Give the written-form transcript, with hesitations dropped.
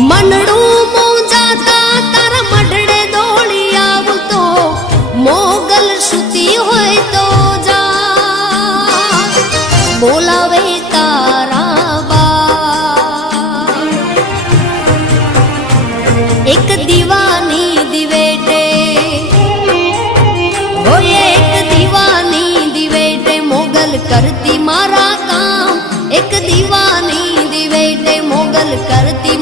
મનડું મોંજાતા તારા મઢડે દોડી આવતો મોગલ સુતી હોય તો જા બોલાવે તારા બા એક દીવાની દિવેટે હોય એક દીવાની દિવેટે મોગલ કરતી મારા કામ એક દીવાની દિવેટે મોગલ કરતી